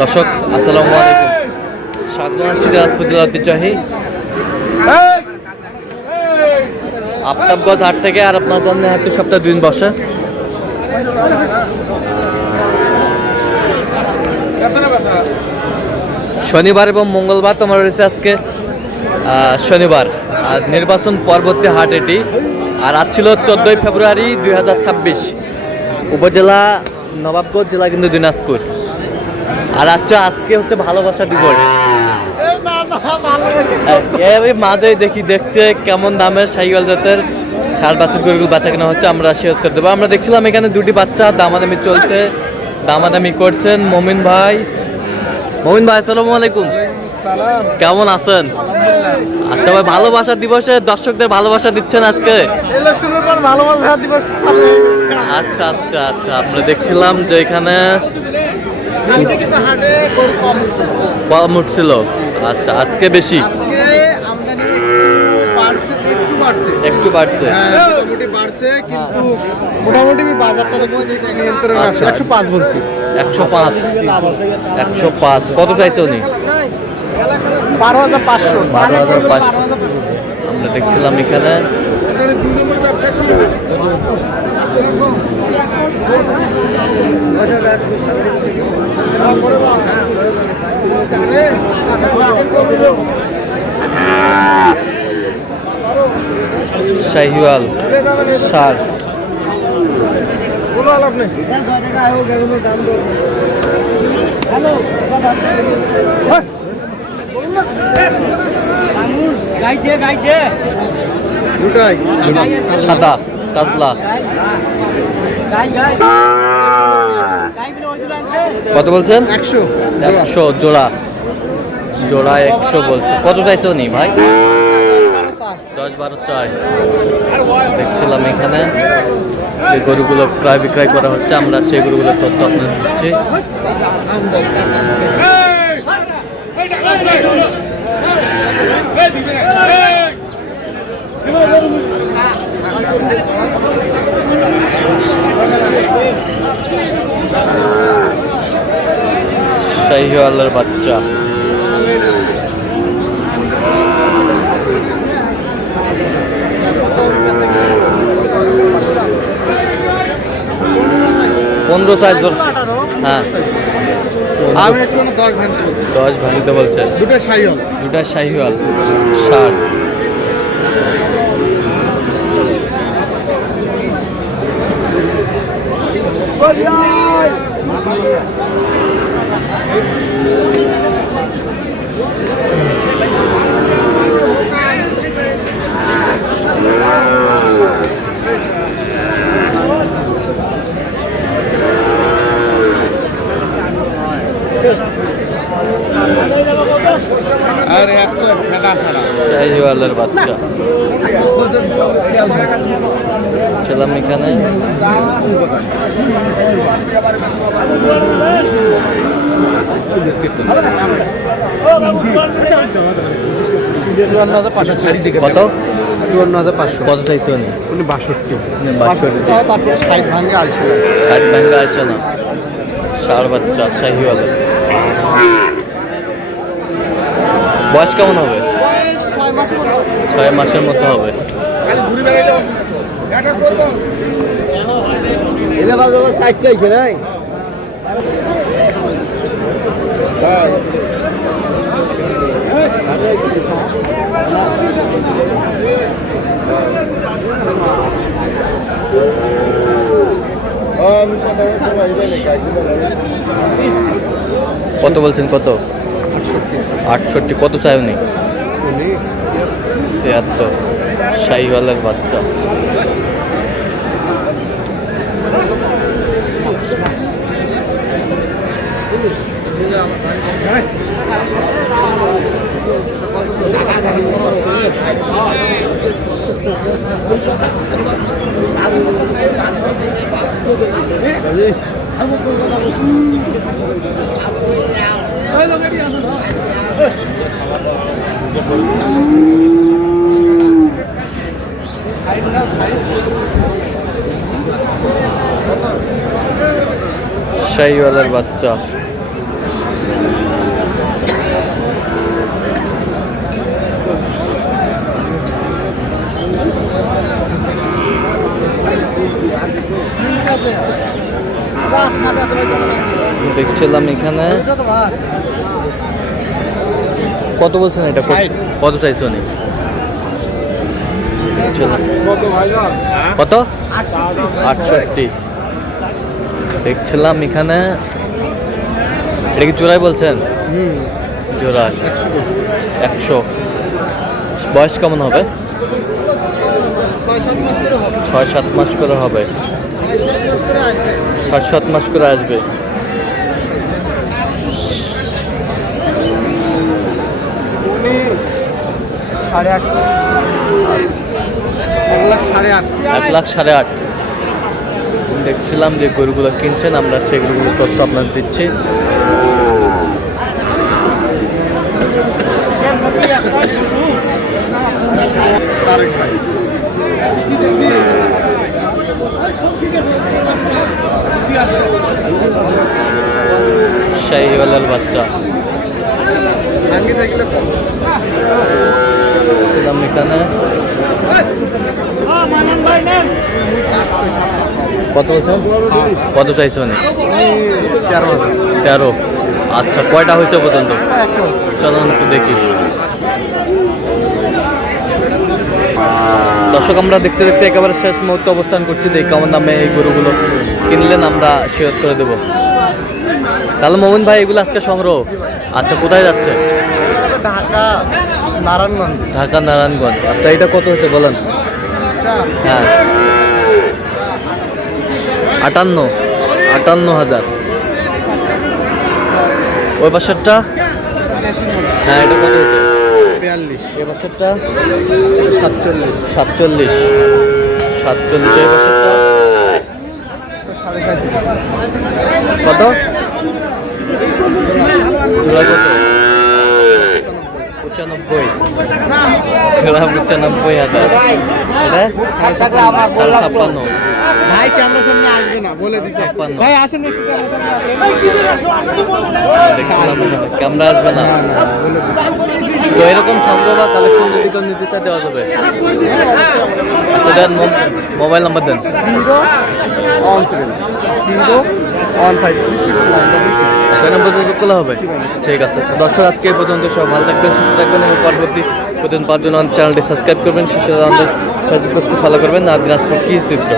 দর্শক আসসালামু আলাইকুম, স্বাগত জানাচ্ছি দিনাজপুর জেলা ঐতিহ্যবাহী আফতাবগঞ্জ হাট থেকে। আর আপনার জন্য হাটটি সপ্তাহে 2 দিন বসে। শনিবার এবং মঙ্গলবার তোমার রয়েছে আজকে শনিবার, আর নির্বাচন পরবর্তী হাট এটি। আর আজ ছিল 14 ফেব্রুয়ারি 2026, উপজেলা নবাবগঞ্জ, জেলা কিন্তু দিনাজপুর। আর আজকে হচ্ছে ভালোবাসা দিবস। এর মাঝেই দেখছে কেমন দামের সাইকেল জাতের ষাট বাছুর গরুগুলো বাচ্চা কেনা হচ্ছে। আমরা সে উত্তর দেবো। আমরা দেখছিলাম এখানে 2টি বাচ্চা দামাদামি চলছে, দামাদামি করছেন মমিন ভাই। আসসালামু আলাইকুম, কেমন আছেন? আচ্ছা ভাই, ভালোবাসা দিবসে দর্শকদের ভালোবাসা দিচ্ছেন আজকে? আচ্ছা আচ্ছা আচ্ছা, আমরা দেখছিলাম যে এখানে কম উঠছিল। আচ্ছা, আজকে বেশি একটু বাড়ছে, মোটামুটি বাজারটা 105 বলছি। 105 কত চাইছে উনি? 12,500। আমরা দেখছিলাম এখানে শাহিওয়াল সার। সাদা কাজলা কত বলছেন? 100 জোড়া। 100 বলছে। কত চাইছে উনি ভাই? 10-12 চাই। দেখছিলাম এখানে যে গরুগুলো ক্রয় বিক্রয় করা হচ্ছে, আমরা সেই গরুগুলোর তথ্য আপনাদের দিচ্ছি। শাহিওয়ালের বাচ্চা। পনেরো সাইজ। হ্যাঁ, আমি একটু 10 ভাঙিতে বলছে। দুটা শাহিওয়াল 60। শাহিওয়ালের বাচ্চা ছিলাম এখানে। কত? 54,500। কত চাইছে উনি? 62। 60 ভাঙে আসছে না। ষাঁড় বাচ্চা শাহিওয়ালের। বয়স কেমন হবে? 6 মাসের মতো হবে। কত বলছেন? কত? 68। কত চাই উনি? 76। শাহিওয়ালের বাচ্চা। শাহিওয়ালের বাচ্চা। দেখছিলাম এখানে কত বলছেন এটা? কত চাইছো নি? কত? 68। দেখছিলাম এখানে, এটা কি জোড়াই বলছেন? জোড়ায় 100। বয়স কেমন হবে? 6-7 মাস করে হবে। 6-7 মাস করে আসবে। এক লাখ 8.5। দেখছিলাম যে গরুগুলো কিনছেন, আমরা সেই গরুগুলোর তথ্য আপনার দিচ্ছি। শাহিওয়ালের বাচ্চা ছিলাম এখানে। কত বলছেন? কত চাইছো? 13। আচ্ছা, কয়টা হয়েছে পর্যন্ত? চলুন একটু দেখি। দর্শক, আমরা দেখতে দেখতে একেবারে শেষ মুহূর্তে অবস্থান করছি। দেখি কেমন দামে এই গরুগুলো কিনলেন, আমরা শেয়ার করে দেবো। তাহলে মোমিন ভাই, এগুলো আজকে সংগ্রহ। আচ্ছা, কোথায় যাচ্ছে? ঢাকা নারায়ণগঞ্জ। ঢাকা নারায়ণগঞ্জ। আচ্ছা, এটা কত হচ্ছে বলেন? হ্যাঁ, 58,000। ওই পাশেরটা? হ্যাঁ, এটা কত হচ্ছে? 42। এই পাশেরটা 47। 47। এই পাশেরটা কত? জোড়া কত? 95,000। জোড়া 95,000। এটা 56,000। ভাই ক্যামেরার সামনে আসবে না, বলে দিছে। 56। ভাই আসেন একটু ক্যামেরার সামনে আসেন। দেখছিলাম ক্যামেরা আসবে না। তো এরকম সংগ্রহ বা কালেকশন যদি কেউ নিতে চাই, দেওয়া যাবে। আচ্ছা, দেন মোবাইল নাম্বার দেন। 017 আচ্ছা, নম্বর যোগাযোগ করলে হবে। ঠিক আছে, তো দর্শক, আজকে এই পর্যন্ত। সব ভালো থাকবেন, সুস্থ থাকবেন এবং পরবর্তী প্রতিদিন পাওয়ার জন্য আমাদের চ্যানেলটি সাবস্ক্রাইব করবেন, শিশু আমাদের ফেসবুক পেজটি ফলো করবেন। আর দিনাজপুর কি চিত্র।